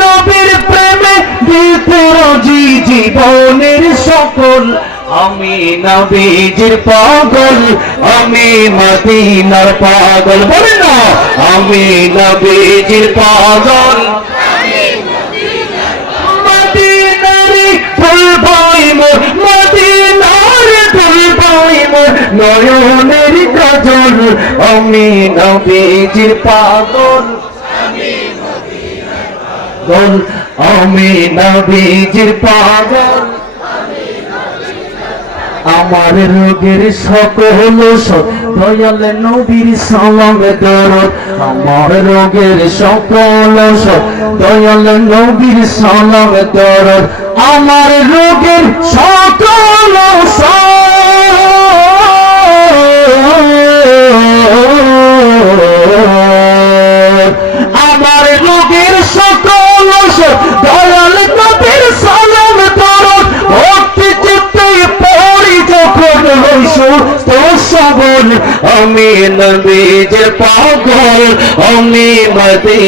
নবীর প্রেমে দিতে রাজি জীবনের সকল। আমি নবীজির পাগল, আমি মদিনার পাগল। বলে না, আমি নবীজির পাগল, মদিনারে ফুলবাই মোর, মদিনারে ফুলবাই মোর নয়নের কাজল। আমি নবীজির পাগল, আমি নবীজির পাগল। আমার রোগের সকল ওষুধ দয়াল নবীর সালামে দরদ। আমার রোগের সকল ওষুধ দয়াল নবীর সালামে দরদ। আমার রোগের সকল আমার রোগের সকল ওষুধ দয়াল নবীর সালামে দরদ। ভক্তি চিত্তে পড়ি যখন সুস্থ সবল। আমি নবীজির পাগল, আমি মদিনা